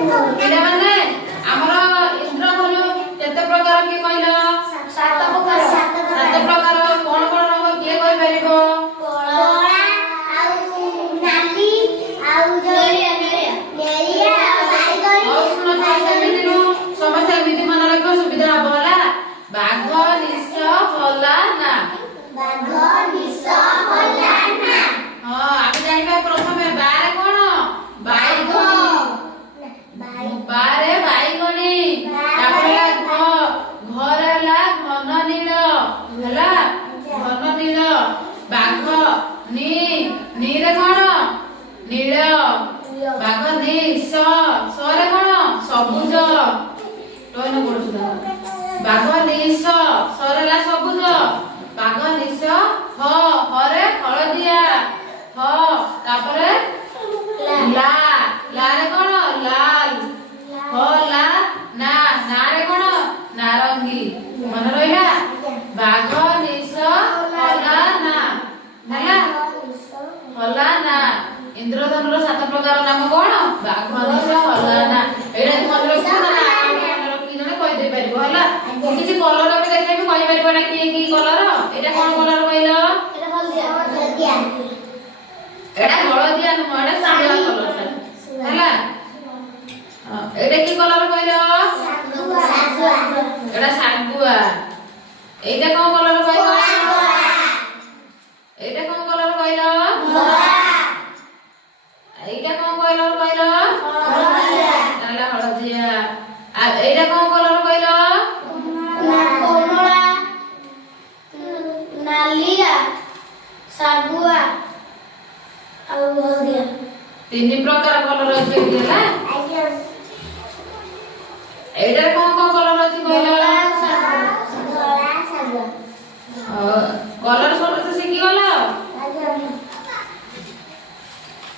ପିଲାମାନେ ଆମର ଇନ୍ଦ୍ରଧନୁ କେତେ ପ୍ରକାର କିଏ କହିଲ? 7 ପ୍ରକାର। 7 ପ୍ରକାର। କଣ କଣ ରଙ୍ଗ କିଏ କହିପାରିବ? କଳା ଆଉ ନାଲି ଆଉ ନେଳିଆ ବାଇଗଣି। ହଉ ଶୁଣ ସେମିତି ନୁ ସମସ୍ତେ ଏମିତି ମନେ ରଖିବ ସୁବିଧା ହବ ହେଲା। ବାଘ ନିଶ ହଲା ନା। ବାଘ ନିଶ ହଲା ନା। ହଁ ଆମେ ଜାଣିବା ପ୍ରଥମେ ବାରେ କଣ? ବାଇଗଣି। ବାରେ ବାଇଗଣି। ତାପରେ ହେଲା ଘରେ ହେଲା ଘନ ନୀଳ ହେଲା ଘନ ନୀଳ। ବାଘ ରେ କଣ? ନୀଳ। ବାଘ ସରେ କଣ? ସବୁଜ। ବାଘ ନିଶ ସରେ ହେଲା ସବୁଜ। ବାଘ ନିଶ ହରେ ହଳଦିଆ ହ। ତାପରେ ଲାରେ କଣ? ଲାଲ। ଲା ନାରେ କଣ? ନାରଙ୍ଗୀ। ମନେ ରହିଲା? ବାଘ ନିଶ ହଲା ନା ହେଲା ହଲା ନା। ଇନ୍ଦ୍ରଧନୁର 7 ପ୍ରକାର ନାମ କଣ? ବାଘ ନିଶ ହଲା ନା। ଏଇଟା ମନେ ରଖିବ ନା ମନେ ରଖି ଜଣେ କହିଦେଇ ପାରିବ ହେଲା। ମୁଁ କିଛି କଲର ବି ଦେଖେଇବି କହିପାରିବ ନା କିଏ କି କଲର? ଏଇଟା କଣ କଲର କହିଲ? ଏଇଟା ହଳଦିଆ ନୁହଁ, ଏଇଟା ଶାଗୁଆ କଲର ହେଲା। ଏଇଟା କି କଲର କହିଲ? ଏଇଟା ଶାଗୁଆ। ଏଇଟା କଣ କଲର କହିଲ? ଏଇଟା କଣ କଲର କହିଲ? ଏଇଟା କଣ କଲର କହିଲ? ତାହେଲେ ହଳଦିଆ। ଆଉ ଏଇଟା କଣ କଲର କହିଲ? କମଳା ନାଲିଆ ଶାଗୁଆ ଆଉ ହଳଦିଆ। 3 ପ୍ରକାର କଲର ଅଛି ଏଠି ହେଲା। ଏଇଟାରେ କଣ